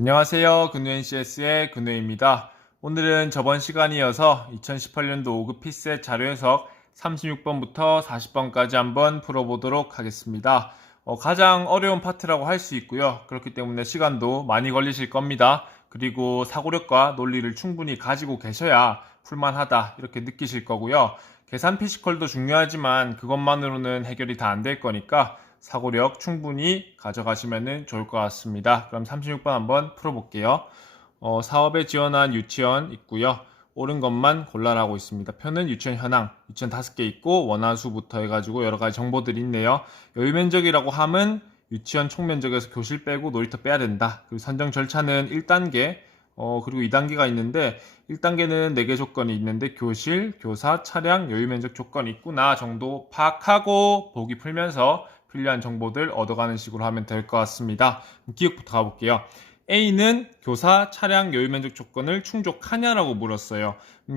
안녕하세요. 근우엔 CS의 근우입니다. 오늘은 저번 시간이어서 2018년도 5급 피셋 자료 해석 36번부터 40번까지 한번 풀어보도록 하겠습니다. 가장 어려운 파트라고 할 수 있고요. 그렇기 때문에 시간도 많이 걸리실 겁니다. 그리고 사고력과 논리를 충분히 가지고 계셔야 풀만하다 이렇게 느끼실 거고요. 계산 피지컬도 중요하지만 그것만으로는 해결이 다 안 될 거니까 사고력 충분히 가져가시면 좋을 것 같습니다. 그럼 36번 한번 풀어볼게요. 사업에 지원한 유치원 있고요. 옳은 것만 골라라고 있습니다. 표는 유치원 현황, 유치원 5개 있고 원화수부터 해가지고 여러 가지 정보들이 있네요. 여유면적이라고 함은 유치원 총면적에서 교실 빼고 놀이터 빼야 된다. 그리고 선정 절차는 1단계, 그리고 2단계가 있는데 1단계는 4개 조건이 있는데 교실, 교사, 차량, 여유면적 조건이 있구나 정도 파악하고 보기 풀면서 필요한 정보들 얻어가는 식으로 하면 될 것 같습니다. 기억부터 가볼게요. A는 교사, 차량, 여유면적 조건을 충족하냐라고 물었어요.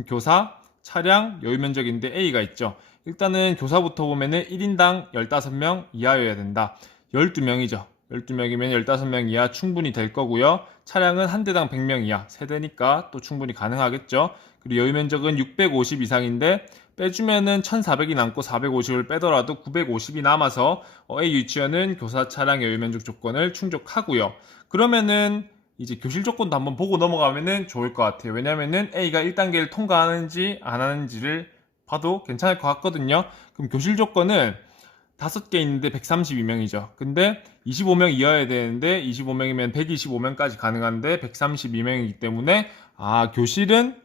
교사, 차량, 여유면적인데 A가 있죠. 일단은 교사부터 보면은 1인당 15명 이하여야 된다. 12명이죠. 12명이면 15명 이하 충분히 될 거고요. 차량은 한 대당 100명 이하, 세대니까 또 충분히 가능하겠죠. 그리고 여유면적은 650 이상인데 빼주면은 1400이 남고 450을 빼더라도 950이 남아서 A 유치원은 교사 차량 여유면적 조건을 충족하고요. 그러면은 이제 교실 조건도 한번 보고 넘어가면은 좋을 것 같아요. 왜냐면은 A가 1단계를 통과하는지 안 하는지를 봐도 괜찮을 것 같거든요. 그럼 교실 조건은 5개 있는데 132명이죠. 근데 25명 이하여야 되는데 25명이면 125명까지 가능한데 132명이기 때문에 교실은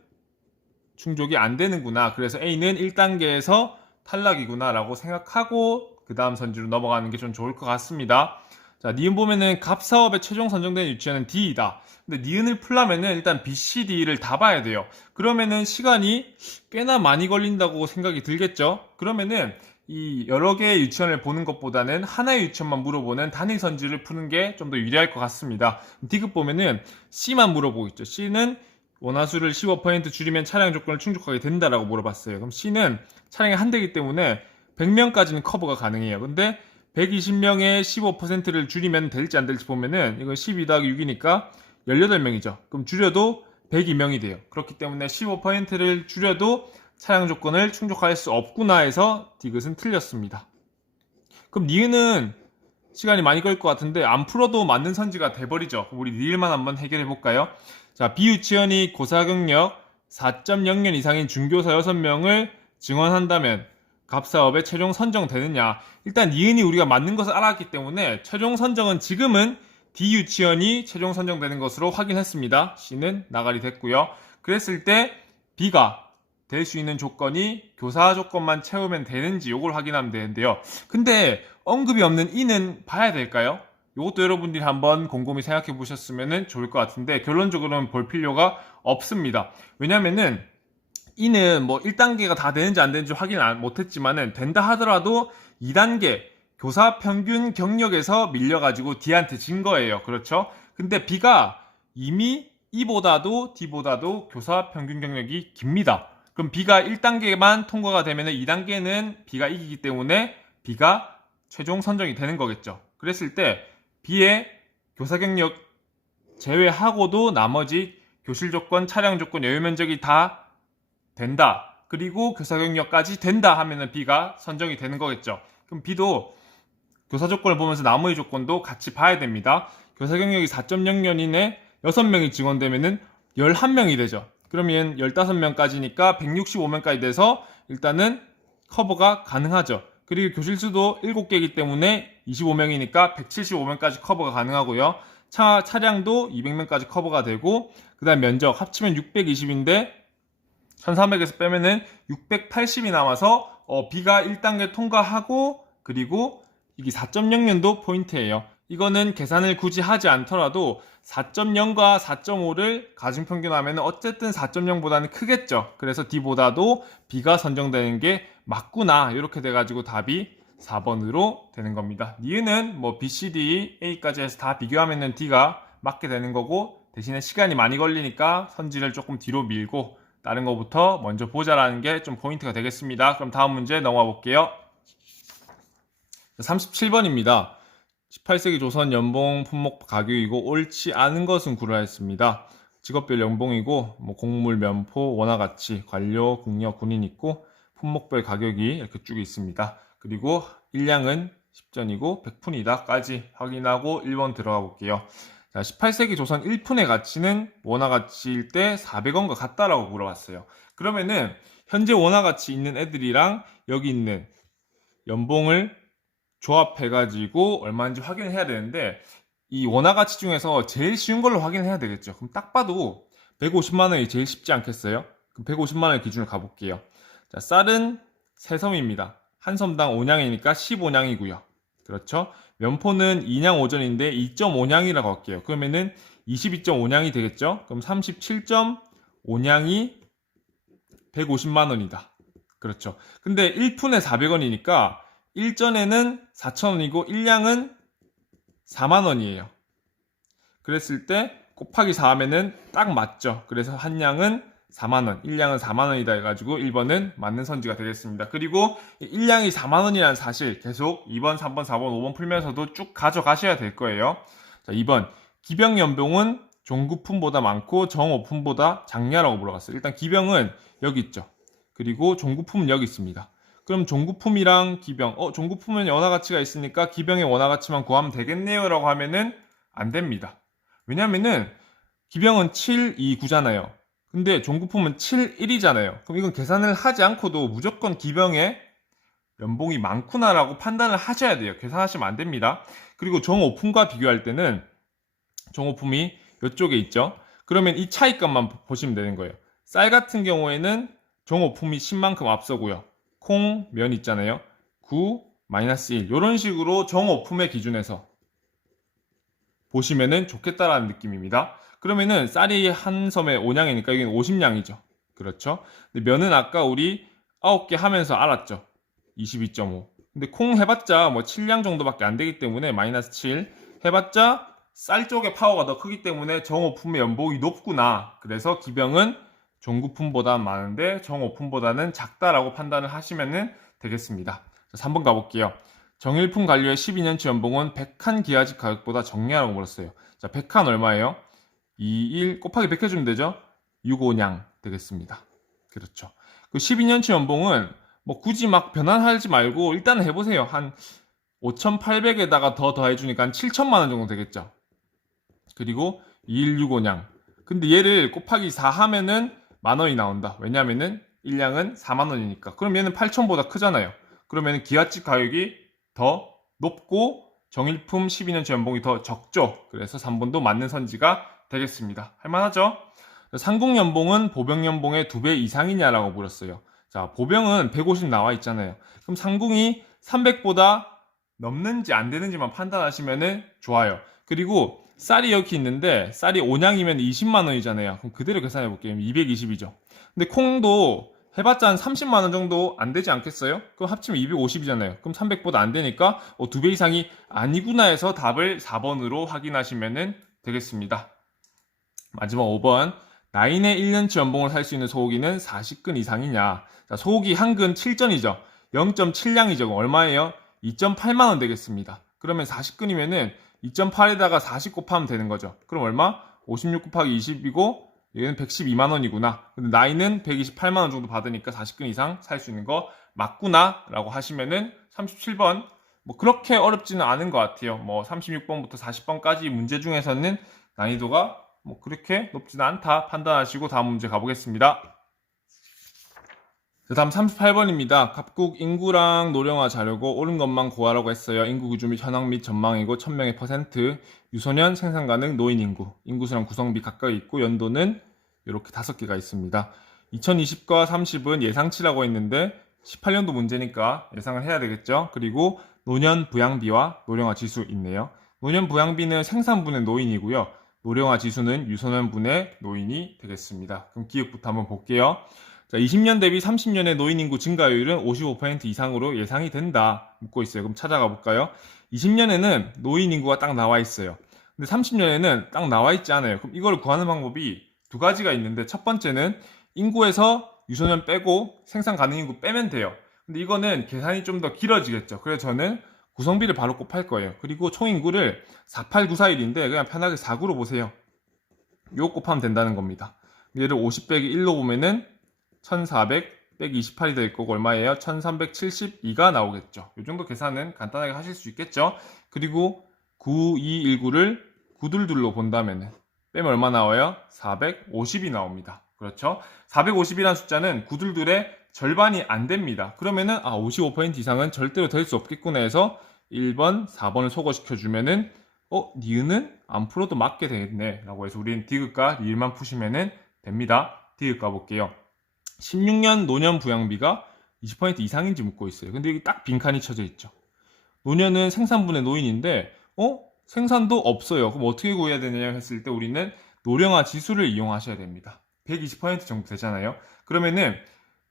충족이 안 되는구나. 그래서 A는 1단계에서 탈락이구나 라고 생각하고 그 다음 선지로 넘어가는 게 좀 좋을 것 같습니다. 자, 니은 보면은 갑 사업에 최종 선정된 유치원은 D이다. 근데 니은을 풀려면은 일단 B, C, D를 다 봐야 돼요. 그러면은 시간이 꽤나 많이 걸린다고 생각이 들겠죠? 그러면은 이 여러 개의 유치원을 보는 것보다는 하나의 유치원만 물어보는 단일 선지를 푸는 게 좀 더 유리할 것 같습니다. D급 보면은 C만 물어보고 있죠. C는 원화수를 15% 줄이면 차량 조건을 충족하게 된다라고 물어봤어요. 그럼 C는 차량이 한 대이기 때문에 100명까지는 커버가 가능해요. 근데 120명에 15%를 줄이면 될지 안 될지 보면은 이거 12 더하기 6이니까 18명이죠. 그럼 줄여도 102명이 돼요. 그렇기 때문에 15%를 줄여도 차량 조건을 충족할 수 없구나 해서 디귿은 틀렸습니다. 그럼 니은은 시간이 많이 걸릴 것 같은데 안 풀어도 맞는 선지가 돼버리죠. 우리 니을만 한번 해결해 볼까요? 자, 비유치원이 고사경력 4.0년 이상인 중교사 6명을 증원한다면 갑사업에 최종 선정되느냐. 일단 니은이 우리가 맞는 것을 알았기 때문에 최종 선정은 지금은 D 유치원이 최종 선정되는 것으로 확인했습니다. C는 나가리 됐고요. 그랬을 때 B가 될 수 있는 조건이 교사 조건만 채우면 되는지 요걸 확인하면 되는데요. 근데 언급이 없는 E는 봐야 될까요? 이것도 여러분들이 한번 곰곰이 생각해 보셨으면 좋을 것 같은데 결론적으로는 볼 필요가 없습니다. 왜냐면은 E는 뭐 1단계가 다 되는지 안 되는지 확인 못했지만은 된다 하더라도 2단계 교사 평균 경력에서 밀려가지고 D한테 진 거예요. 그렇죠? 근데 B가 이미 E보다도 D보다도 교사 평균 경력이 깁니다. 그럼 B가 1단계만 통과가 되면 2단계는 B가 이기기 때문에 B가 최종 선정이 되는 거겠죠. 그랬을 때 B의 교사 경력 제외하고도 나머지 교실 조건, 차량 조건, 여유 면적이 다 된다. 그리고 교사 경력까지 된다 하면은 B가 선정이 되는 거겠죠. 그럼 B도 교사 조건을 보면서 나머지 조건도 같이 봐야 됩니다. 교사 경력이 4.0년이내 6명이 증원되면은 11명이 되죠. 그러면 15명까지니까 165명까지 돼서 일단은 커버가 가능하죠. 그리고 교실 수도 7개이기 때문에 25명이니까 175명까지 커버가 가능하고요. 차량도 200명까지 커버가 되고 그 다음 면적 합치면 620인데 1300에서 빼면은 680이 남아서 B가 1단계 통과하고 그리고 이게 4.0년도 포인트예요. 이거는 계산을 굳이 하지 않더라도 4.0과 4.5를 가중평균하면 어쨌든 4.0보다는 크겠죠. 그래서 D보다도 B가 선정되는 게 맞구나. 이렇게 돼가지고 답이 4번으로 되는 겁니다. 니은은 뭐 B, C, D, A까지 해서 다 비교하면 D가 맞게 되는 거고 대신에 시간이 많이 걸리니까 선지를 조금 뒤로 밀고 다른 거부터 먼저 보자라는 게 좀 포인트가 되겠습니다. 그럼 다음 문제 넘어가 볼게요. 37번입니다. 18세기 조선 연봉 품목 가격이고 옳지 않은 것은 구라했습니다. 직업별 연봉이고 공물, 면포, 원화가치, 관료, 궁녀, 군인 있고 품목별 가격이 이렇게 쭉 있습니다. 그리고 일량은 10전이고 100푼이다까지 확인하고 1번 들어가 볼게요. 자, 18세기 조선 1푼의 가치는 원화가치일 때 400원과 같다라고 물어봤어요. 그러면은 현재 원화가치 있는 애들이랑 여기 있는 연봉을 조합해가지고 얼마인지 확인을 해야 되는데 이 원화가치 중에서 제일 쉬운 걸로 확인해야 되겠죠. 그럼 딱 봐도 150만 원이 제일 쉽지 않겠어요? 그럼 150만 원의 기준으로 가볼게요. 자, 쌀은 3섬입니다. 한 섬당 5냥이니까 15냥이고요. 그렇죠? 면포는 2냥 5전인데 2.5냥이라고 할게요. 그러면은 22.5냥이 되겠죠? 그럼 37.5냥이 150만 원이다. 그렇죠. 근데 1푼에 400원이니까 1전에는 4,000원이고 1량은 4만원이에요. 그랬을 때 곱하기 4 하면은 딱 맞죠. 그래서 한 량은 4만원, 1량은 4만원이다 해가지고 1번은 맞는 선지가 되겠습니다. 그리고 1량이 4만원이라는 사실 계속 2번, 3번, 4번, 5번 풀면서도 쭉 가져가셔야 될 거예요. 자, 2번. 기병연봉은 종구품보다 많고 정오품보다 작냐라고 물어봤어요. 일단 기병은 여기 있죠. 그리고 종구품은 여기 있습니다. 그럼 종구품이랑 기병, 종구품은 원화가치가 있으니까 기병의 원화가치만 구하면 되겠네요 라고 하면은 안 됩니다. 왜냐면은 기병은 7, 2, 9잖아요. 근데 종구품은 7, 1이잖아요. 그럼 이건 계산을 하지 않고도 무조건 기병의 연봉이 많구나라고 판단을 하셔야 돼요. 계산하시면 안 됩니다. 그리고 정오품과 비교할 때는 정오품이 이쪽에 있죠. 그러면 이 차이값만 보시면 되는 거예요. 쌀 같은 경우에는 정오품이 10만큼 앞서고요. 콩, 면 있잖아요. 9, 마이너스 1 이런 식으로 정오품의 기준에서 보시면은 좋겠다라는 느낌입니다. 그러면은 쌀이 한 섬에 5냥이니까 여기는 50냥이죠. 그렇죠? 근데 면은 아까 우리 9개 하면서 알았죠. 22.5. 근데 콩 해봤자 뭐 7냥 정도밖에 안 되기 때문에 마이너스 7 해봤자 쌀 쪽의 파워가 더 크기 때문에 정오품의 연봉이 높구나. 그래서 기병은 종구품보다 많은데 정오품보다는 작다라고 판단을 하시면 되겠습니다. 3번 가볼게요. 정일품 관료의 12년치 연봉은 100칸 기하직 가격보다 적냐라고 물었어요. 자, 100칸 얼마예요? 21 곱하기 100 해주면 되죠? 65냥 되겠습니다. 그렇죠. 그 12년치 연봉은 뭐 굳이 막 변환하지 말고 일단은 해보세요. 한 5,800에다가 더 더해주니까 한 7천만 원 정도 되겠죠. 그리고 2165냥. 근데 얘를 곱하기 4 하면은 만 원이 나온다. 왜냐면은 1량은 4만 원이니까. 그럼 얘는 8천보다 크잖아요. 그러면 기하집 가격이 더 높고 정일품 12년치 연봉이 더 적죠. 그래서 3번도 맞는 선지가 되겠습니다. 할만하죠? 상공 연봉은 보병 연봉의 2배 이상이냐라고 물었어요. 자, 보병은 150 나와 있잖아요. 그럼 상공이 300보다 넘는지 안 되는지만 판단하시면 좋아요. 그리고 쌀이 여기 있는데 쌀이 5냥이면 20만 원이잖아요. 그럼 그대로 계산해 볼게요. 220이죠. 근데 콩도 해봤자 한 30만 원 정도 안 되지 않겠어요? 그럼 합치면 250이잖아요. 그럼 300보다 안 되니까 2배 이상이 아니구나 해서 답을 4번으로 확인하시면 되겠습니다. 마지막 5번. 나인의 1년치 연봉을 살 수 있는 소고기는 40근 이상이냐? 자, 소고기 한 근 7전이죠. 0.7량이죠. 얼마예요? 2.8만 원 되겠습니다. 그러면 40근이면은 2.8에다가 40 곱하면 되는 거죠. 그럼 얼마? 56 곱하기 20이고 얘는 112만 원이구나. 근데 나이는 128만 원 정도 받으니까 40근 이상 살 수 있는 거 맞구나 라고 하시면은 37번 뭐 그렇게 어렵지는 않은 것 같아요. 뭐 36번부터 40번까지 문제 중에서는 난이도가 뭐 그렇게 높지는 않다 판단하시고 다음 문제 가보겠습니다. 다음 38번입니다. 갑국 인구랑 노령화 자료고 옳은 것만 고하라고 했어요. 인구 구조 및 현황 및 전망이고 1000명의 퍼센트, 유소년, 생산 가능, 노인 인구, 인구수랑 구성비 각각 있고 연도는 이렇게 5개가 있습니다. 2020과 30은 예상치라고 했는데 18년도 문제니까 예상을 해야 되겠죠. 그리고 노년 부양비와 노령화 지수 있네요. 노년 부양비는 생산분의 노인이고요. 노령화 지수는 유소년분의 노인이 되겠습니다. 그럼 기억부터 한번 볼게요. 자, 20년 대비 30년의 노인 인구 증가율은 55% 이상으로 예상이 된다. 묻고 있어요. 그럼 찾아가 볼까요? 20년에는 노인 인구가 딱 나와 있어요. 근데 30년에는 딱 나와 있지 않아요. 그럼 이걸 구하는 방법이 두 가지가 있는데 첫 번째는 인구에서 유소년 빼고 생산 가능 인구 빼면 돼요. 근데 이거는 계산이 좀 더 길어지겠죠. 그래서 저는 구성비를 바로 곱할 거예요. 그리고 총인구를 48941인데 그냥 편하게 4구로 보세요. 요거 곱하면 된다는 겁니다. 얘를 50 빼기 1로 보면은 1400 빼기 28이 될 거고 얼마예요? 1372가 나오겠죠. 이 정도 계산은 간단하게 하실 수 있겠죠. 그리고 9219를 922로 본다면은 빼면 얼마 나와요? 450이 나옵니다. 그렇죠? 450이라는 숫자는 922의 절반이 안 됩니다. 그러면은 55% 이상은 절대로 될 수 없겠구나 해서 1번, 4번을 소거시켜주면은 니은은 안 풀어도 맞게 되겠네 라고 해서 우리는 디귿과 리을만 푸시면은 됩니다. 디귿 가볼게요. 16년 노년 부양비가 20% 이상인지 묻고 있어요. 근데 여기 딱 빈칸이 쳐져 있죠. 노년은 생산분의 노인인데 생산도 없어요. 그럼 어떻게 구해야 되느냐 했을 때 우리는 노령화 지수를 이용하셔야 됩니다. 120% 정도 되잖아요. 그러면은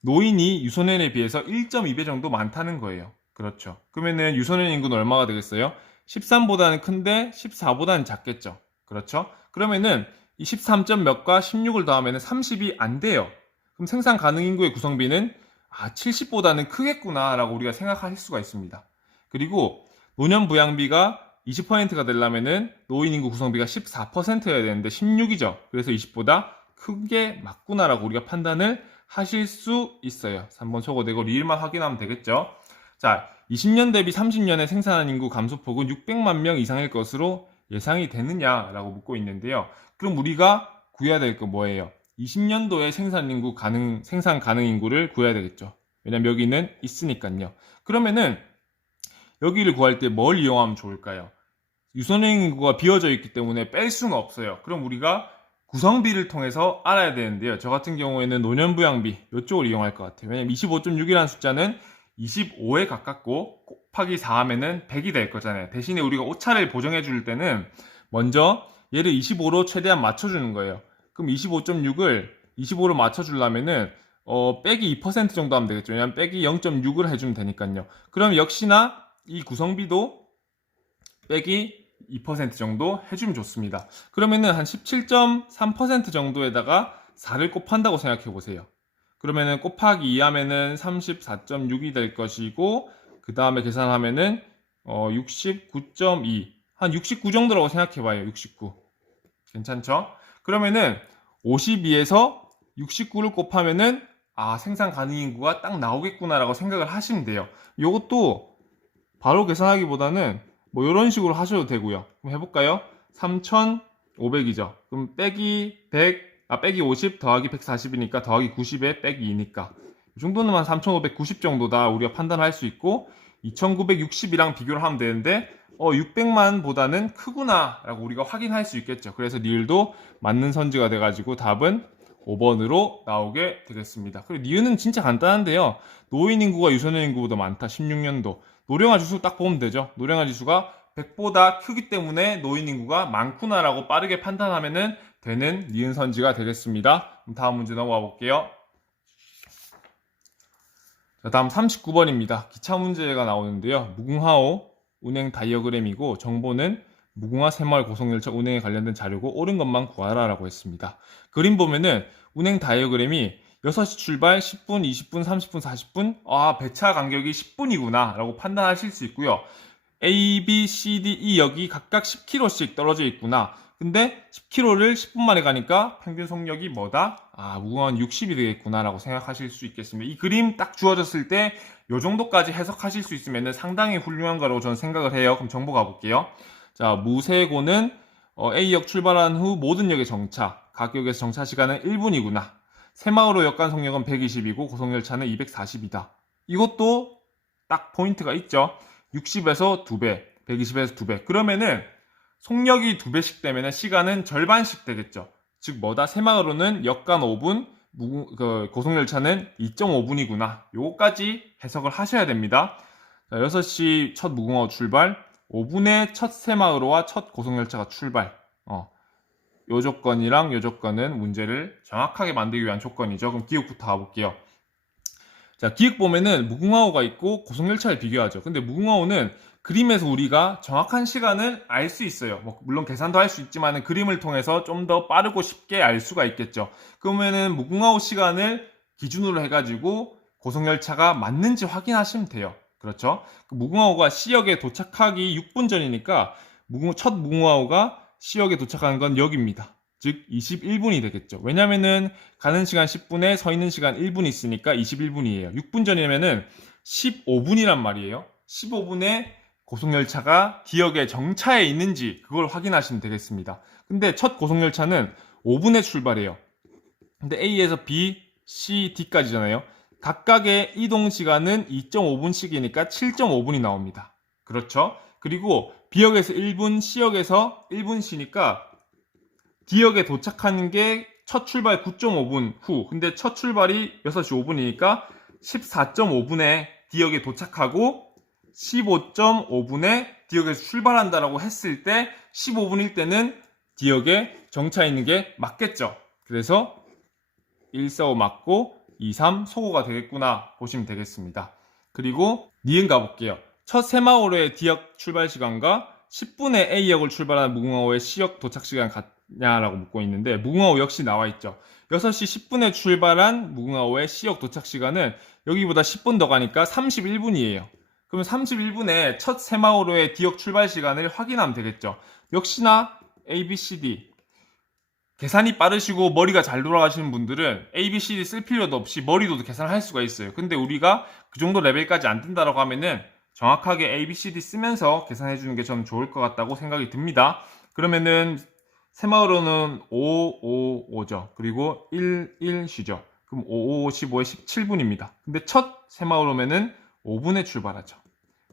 노인이 유소년에 비해서 1.2배 정도 많다는 거예요. 그렇죠. 그러면은 유소년 인구는 얼마가 되겠어요? 13보다는 큰데 14보다는 작겠죠. 그렇죠? 그러면은 이 13점 몇과 16을 더하면은 30이 안 돼요. 그럼 생산 가능 인구의 구성비는 70보다는 크겠구나 라고 우리가 생각할 수가 있습니다. 그리고 노년 부양비가 20%가 되려면은 노인 인구 구성비가 14%여야 되는데 16이죠. 그래서 20보다 크게 맞구나 라고 우리가 판단을 하실 수 있어요. 3번 초고되고 리을만 확인하면 되겠죠. 자, 20년 대비 30년의 생산한 인구 감소폭은 600만 명 이상일 것으로 예상이 되느냐라고 묻고 있는데요. 그럼 우리가 구해야 될 거 뭐예요? 20년도에 생산 가능 인구를 구해야 되겠죠. 왜냐면 여기는 있으니까요. 그러면은 여기를 구할 때 뭘 이용하면 좋을까요? 유소년 인구가 비어져 있기 때문에 뺄 수는 없어요. 그럼 우리가 구성비를 통해서 알아야 되는데요. 저 같은 경우에는 노년부양비 이쪽을 이용할 것 같아요. 왜냐면 25.6이라는 숫자는 25에 가깝고 곱하기 4 하면은 100이 될 거잖아요. 대신에 우리가 오차를 보정해 줄 때는 먼저 얘를 25로 최대한 맞춰주는 거예요. 그럼 25.6을 25로 맞춰주려면은 빼기 2% 정도 하면 되겠죠. 왜냐면 빼기 0.6을 해주면 되니까요. 그럼 역시나 이 구성비도 빼기 2% 정도 해주면 좋습니다. 그러면은 한 17.3% 정도에다가 4를 곱한다고 생각해 보세요. 그러면은 곱하기 2 하면은 34.6이 될 것이고 그 다음에 계산하면은 69.2 한 69 정도라고 생각해 봐요. 69 괜찮죠? 그러면은 52에서 69를 곱하면은 생산 가능 인구가 딱 나오겠구나 라고 생각을 하시면 돼요. 요것도 바로 계산하기보다는 뭐 이런 식으로 하셔도 되고요. 그럼 해볼까요? 3,500이죠. 그럼 빼기 100, 빼기 50 더하기 140이니까 더하기 90에 빼기 2니까 이 정도는 한 3,590 정도다 우리가 판단할 수 있고 2,960이랑 비교를 하면 되는데 600만 보다는 크구나 라고 우리가 확인할 수 있겠죠. 그래서 니을도 맞는 선지가 돼가지고 답은 5번으로 나오게 되겠습니다. 그리고 니은은 진짜 간단한데요. 노인 인구가 유소년 인구보다 많다. 16년도. 노령화 지수 딱 보면 되죠. 노령화 지수가 100보다 크기 때문에 노인 인구가 많구나라고 빠르게 판단하면 되는 니은 선지가 되겠습니다. 그럼 다음 문제 넘어가 볼게요. 자, 다음 39번입니다. 기차 문제가 나오는데요. 무궁화호 운행 다이어그램이고 정보는 무궁화 새마을 고속열차 운행에 관련된 자료고 옳은 것만 구하라 라고 했습니다. 그림 보면은 운행 다이어그램이 6시 출발 10분, 20분, 30분, 40분 배차 간격이 10분이구나 라고 판단하실 수 있고요. A, B, C, D, E 역이 각각 10km씩 떨어져 있구나. 근데 10km를 10분 만에 가니까 평균 속력이 뭐다? 무궁화는 60이 되겠구나 라고 생각하실 수 있겠습니다. 이 그림 딱 주어졌을 때 이 정도까지 해석하실 수 있으면 상당히 훌륭한 거라고 저는 생각을 해요. 그럼 정보 가볼게요. 자, 무세고는 A역 출발한 후 모든 역에 정차, 각 역에서 정차 시간은 1분이구나. 새마을호 역간 속력은 120이고 고속열차는 240이다. 이것도 딱 포인트가 있죠. 60에서 2배, 120에서 2배. 그러면은 속력이 2배씩 되면 시간은 절반씩 되겠죠. 즉 뭐다? 새마을호는 역간 5분, 고속열차는 2.5분이구나. 요거까지 해석을 하셔야 됩니다. 자, 6시 첫 무궁화호 출발, 5분에 첫 새마을호와 첫 고속열차가 출발. 요 조건이랑 요 조건은 문제를 정확하게 만들기 위한 조건이죠. 그럼 기억부터 가볼게요. 자, 기억 보면은 무궁화호가 있고 고속열차를 비교하죠. 근데 무궁화호는 그림에서 우리가 정확한 시간을 알 수 있어요. 물론 계산도 할 수 있지만 그림을 통해서 좀 더 빠르고 쉽게 알 수가 있겠죠. 그러면은 무궁화호 시간을 기준으로 해가지고 고속열차가 맞는지 확인하시면 돼요. 그렇죠? 무궁화호가 C역에 도착하기 6분 전이니까 첫 무궁화호가 C역에 도착하는 건 여기입니다. 즉 21분이 되겠죠. 왜냐면은 가는 시간 10분에 서 있는 시간 1분 있으니까 21분이에요. 6분 전이면은 15분이란 말이에요. 15분에 고속열차가 D역에 정차해 있는지 그걸 확인하시면 되겠습니다. 근데 첫 고속열차는 5분에 출발해요. 근데 A에서 B, C, D까지잖아요. 각각의 이동 시간은 2.5분씩이니까 7.5분이 나옵니다. 그렇죠? 그리고 B역에서 1분, C역에서 1분 쉬니까 D역에 도착하는 게 첫 출발 9.5분 후. 근데 첫 출발이 6시 5분이니까 14.5분에 D역에 도착하고 15.5분에 D역에서 출발한다라고 했을 때 15분일 때는 D역에 정차 있는 게 맞겠죠. 그래서 145 맞고 23 소거가 되겠구나 보시면 되겠습니다. 그리고 니은 가볼게요. 첫 새마을호의 D역 출발 시간과 10분에 A역을 출발하는 무궁화호의 C역 도착 시간 같냐라고 묻고 있는데 무궁화호 역시 나와 있죠. 6시 10분에 출발한 무궁화호의 C역 도착 시간은 여기보다 10분 더 가니까 31분이에요. 그러면 31분에 첫 새마을호의 D역 출발 시간을 확인하면 되겠죠. 역시나 A, B, C, D 계산이 빠르시고 머리가 잘 돌아가시는 분들은 A, B, C, D 쓸 필요도 없이 머리로도 계산을 할 수가 있어요. 근데 우리가 그 정도 레벨까지 안 뜬다라고 하면은 정확하게 A, B, C, D 쓰면서 계산해 주는 게 저는 좋을 것 같다고 생각이 듭니다. 그러면은 새마을호는 5, 5, 5죠. 그리고 1, 1 쉬죠. 그럼 5, 5, 15에 17분입니다. 근데 첫 새마을호면은 5분에 출발하죠.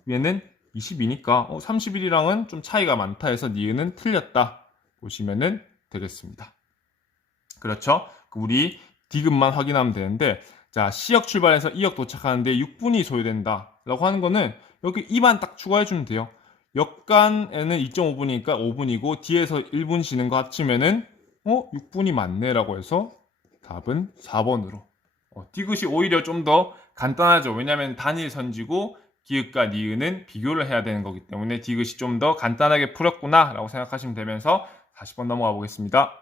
얘는 22니까 31이랑은 좀 차이가 많다 해서 니은은 틀렸다 보시면은 되겠습니다. 그렇죠? 우리 D급만 확인하면 되는데 자 C역 출발해서 E역 도착하는데 6분이 소요된다 라고 하는 거는 여기 2만 딱 추가해주면 돼요. 역간에는 2.5분이니까 5분이고 D에서 1분 쉬는 거 합치면은 6분이 맞네 라고 해서 답은 4번으로 D급이 오히려 좀 더 간단하죠. 왜냐하면 단일 선지고 기읍과 니은은 비교를 해야 되는 거기 때문에 D급이 좀 더 간단하게 풀었구나 라고 생각하시면 되면서 40번 넘어가 보겠습니다.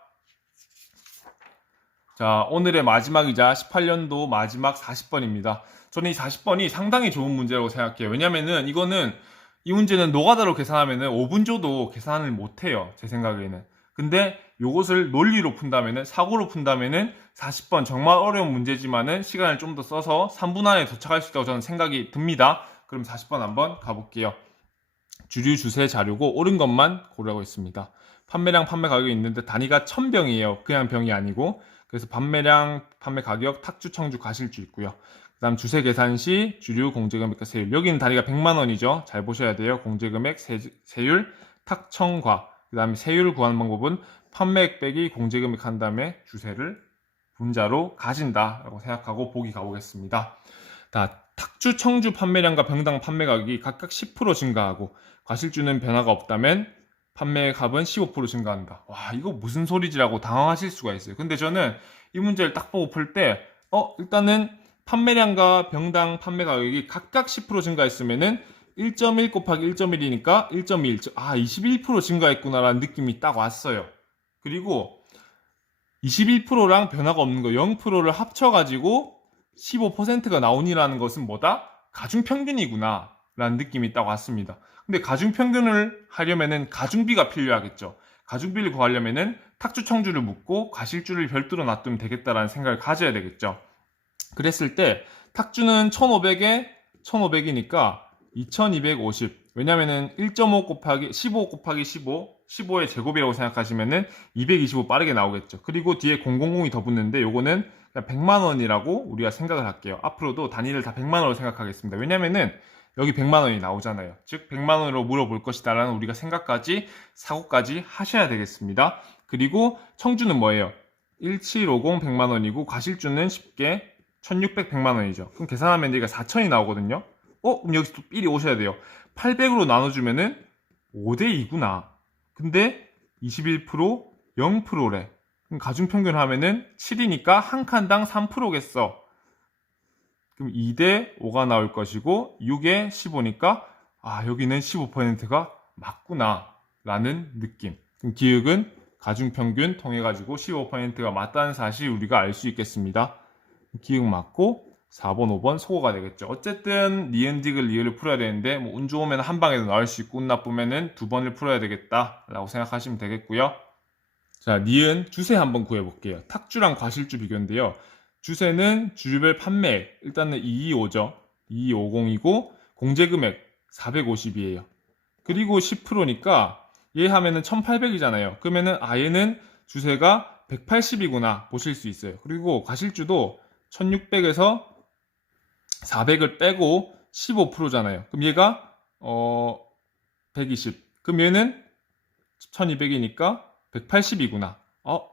자, 오늘의 마지막이자 18년도 마지막 40번입니다. 저는 이 40번이 상당히 좋은 문제라고 생각해요. 왜냐면은 이 문제는 노가다로 계산하면은 5분 줘도 계산을 못해요. 제 생각에는. 근데 요것을 논리로 푼다면은, 사고로 푼다면은 40번 정말 어려운 문제지만은 시간을 좀 더 써서 3분 안에 도착할 수 있다고 저는 생각이 듭니다. 그럼 40번 한번 가볼게요. 주류 주세 자료고 옳은 것만 고르라고 했습니다. 판매량, 판매 가격이 있는데 단위가 1000병이에요. 그냥 병이 아니고. 그래서 판매량, 판매 가격, 탁주, 청주, 과실주 있고요. 그 다음 주세 계산 시 주류, 공제금액과 세율. 여기는 단위가 100만 원이죠. 잘 보셔야 돼요. 공제금액, 세율, 탁, 청, 과. 그 다음에 세율을 구하는 방법은 판매액 빼기 공제금액 한 다음에 주세를 분자로 가진다 라고 생각하고 보기 가보겠습니다. 탁주, 청주 판매량과 병당 판매 가격이 각각 10% 증가하고 과실주는 변화가 없다면 판매 값은 15% 증가한다. 와, 이거 무슨 소리지라고 당황하실 수가 있어요. 근데 저는 이 문제를 딱 보고 풀 때, 일단은 판매량과 병당 판매 가격이 각각 10% 증가했으면은 1.1 곱하기 1.1이니까 1.1. 21% 증가했구나라는 느낌이 딱 왔어요. 그리고 21%랑 변화가 없는 거 0%를 합쳐가지고 15%가 나오니라는 것은 뭐다? 가중평균이구나 라는 느낌이 딱 왔습니다. 근데 가중평균을 하려면은 가중비가 필요하겠죠. 가중비를 구하려면은 탁주, 청주를 묻고 과실주를 별도로 놔두면 되겠다라는 생각을 가져야 되겠죠. 그랬을 때 탁주는 1500에 1500이니까 2250. 왜냐면은 1.5 곱하기 15 곱하기 15의 제곱이라고 생각하시면은 225 빠르게 나오겠죠. 그리고 뒤에 000이 더 붙는데 요거는 그냥 100만 원이라고 우리가 생각을 할게요. 앞으로도 단위를 다 100만 원으로 생각하겠습니다. 왜냐면은 여기 100만 원이 나오잖아요. 즉 100만 원으로 물어볼 것이다 라는 우리가 생각까지 사고까지 하셔야 되겠습니다. 그리고 청주는 뭐예요? 1750 100만 원이고 과실주는 쉽게 1600 100만 원이죠. 그럼 계산하면 여기가 4000이 나오거든요. 그럼 여기서 또 삘이 오셔야 돼요. 800으로 나눠주면은 5대2구나. 근데 21% 0%래. 그럼 가중평균 하면은 7이니까 한 칸당 3%겠어. 그럼 2대 5가 나올 것이고 6에 15니까 여기는 15%가 맞구나 라는 느낌. 그럼 기억은 가중평균 통해 가지고 15%가 맞다는 사실 우리가 알 수 있겠습니다. 기억 맞고 4번, 5번 소거가 되겠죠. 어쨌든 니은, 디귿, 리을을 풀어야 되는데 뭐 운 좋으면 한 방에도 나올 수 있고 운 나쁘면은 두 번을 풀어야 되겠다라고 생각하시면 되겠고요. 자, 니은 주세 한번 구해볼게요. 탁주랑 과실주 비교인데요. 주세는 주류별 판매 일단은 225죠. 2250이고 공제금액 450이에요. 그리고 10%니까 얘 하면은 1800이잖아요. 그러면은 얘는 주세가 180이구나 보실 수 있어요. 그리고 과실주도 1600에서 400을 빼고 15%잖아요. 그럼 얘가 120. 그럼 얘는 1200이니까 180이구나.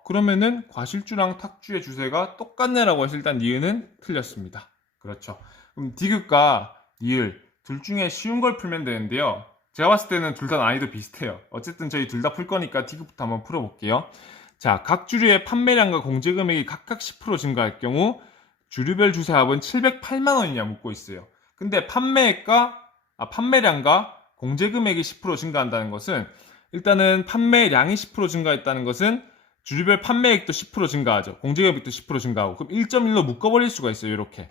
그러면은 과실주랑 탁주의 주세가 똑같네라고 해서 일단 니은은 틀렸습니다. 그렇죠. 그럼 디귿과 니을 둘 중에 쉬운 걸 풀면 되는데요. 제가 봤을 때는 둘 다 난이도 비슷해요. 어쨌든 저희 둘 다 풀 거니까 디귿부터 한번 풀어볼게요. 자, 각 주류의 판매량과 공제금액이 각각 10% 증가할 경우 주류별 주세합은 708만 원이냐 묻고 있어요. 근데 판매량과 공제금액이 10% 증가한다는 것은 일단은 판매량이 10% 증가했다는 것은 주류별 판매액도 10% 증가하죠. 공제금액도 10% 증가하고 그럼 1.1로 묶어버릴 수가 있어요. 이렇게.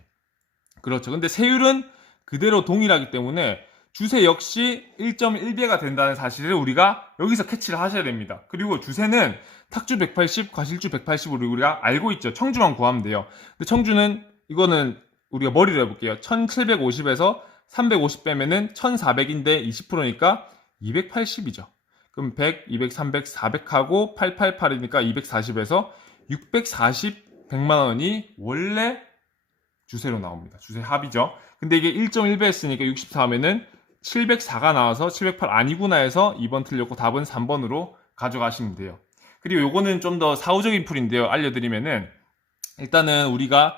그렇죠. 근데 세율은 그대로 동일하기 때문에 주세 역시 1.1배가 된다는 사실을 우리가 여기서 캐치를 하셔야 됩니다. 그리고 주세는 탁주 180, 과실주 180으로 우리가 알고 있죠. 청주만 구하면 돼요. 근데 청주는 이거는 우리가 머리로 해볼게요. 1750에서 350 빼면은 1400인데 20%니까 280이죠. 그럼 100, 200, 300, 400하고 888이니까 240에서 640, 100만 원이 원래 주세로 나옵니다. 주세 합이죠. 근데 이게 1.1배 했으니까 64하면은 704가 나와서 708 아니구나 해서 2번 틀렸고 답은 3번으로 가져가시면 돼요. 그리고 요거는 좀 더 사후적인 풀인데요. 알려드리면은 일단은 우리가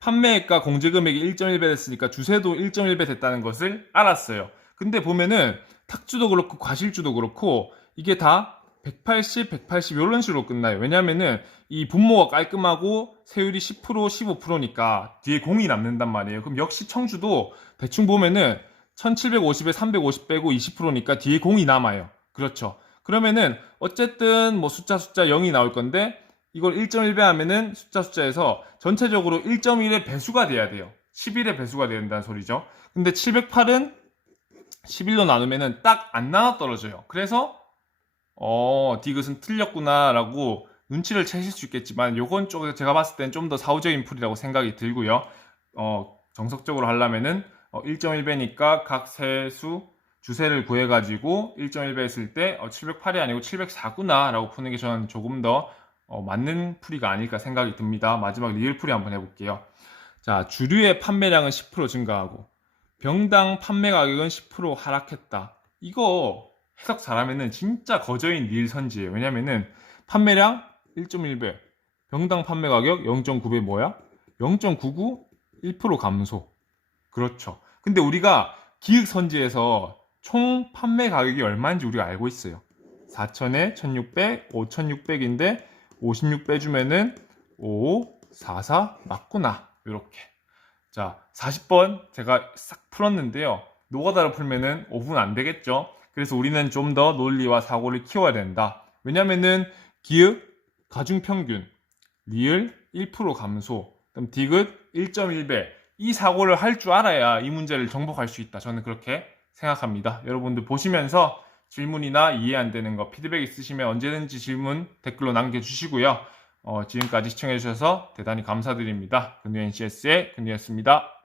판매액과 공제금액이 1.1배 됐으니까 주세도 1.1배 됐다는 것을 알았어요. 근데 보면은 탁주도 그렇고 과실주도 그렇고 이게 다 180, 180 이런 식으로 끝나요. 왜냐면은 이 분모가 깔끔하고 세율이 10%, 15%니까 뒤에 공이 남는단 말이에요. 그럼 역시 청주도 대충 보면은 1750에 350 빼고 20%니까 뒤에 공이 남아요. 그렇죠. 그러면은 어쨌든 뭐 숫자 0이 나올 건데 이걸 1.1배 하면은 숫자에서 전체적으로 1.1의 배수가 돼야 돼요. 11의 배수가 된다는 소리죠. 근데 708은 11로 나누면은 딱 안 나눠 떨어져요. 그래서 디귿은 틀렸구나라고 눈치를 채실 수 있겠지만 요건 쪽 제가 봤을 땐 좀 더 사후적인 풀이라고 생각이 들고요. 정석적으로 하려면은 1.1배니까 각 세수 주세를 구해가지고 1.1배 했을 때 708이 아니고 704구나 라고 푸는 게 저는 조금 더 맞는 풀이가 아닐까 생각이 듭니다. 마지막 리을 풀이 한번 해볼게요. 자, 주류의 판매량은 10% 증가하고 병당 판매 가격은 10% 하락했다. 이거 해석 잘하면은 진짜 거저인 리을 선지예요. 왜냐면은 판매량 1.1배, 병당 판매 가격 0.9배 뭐야? 0.99, 1% 감소. 그렇죠. 근데 우리가 기획 선지에서 총 판매 가격이 얼마인지 우리가 알고 있어요. 4,000에 1,600, 5,600인데 56 빼주면은 5, 4, 4 맞구나. 이렇게. 자, 40번 제가 싹 풀었는데요. 노가다로 풀면은 5분 안 되겠죠? 그래서 우리는 좀 더 논리와 사고를 키워야 된다. 왜냐면은 기읍, 가중평균, 리을 1% 감소, 그럼 디귿 1.1배 이 사고를 할 줄 알아야 이 문제를 정복할 수 있다. 저는 그렇게 생각합니다. 여러분들 보시면서 질문이나 이해 안 되는 거 피드백 있으시면 언제든지 질문 댓글로 남겨주시고요. 지금까지 시청해주셔서 대단히 감사드립니다. 근우NCS의 근우였습니다.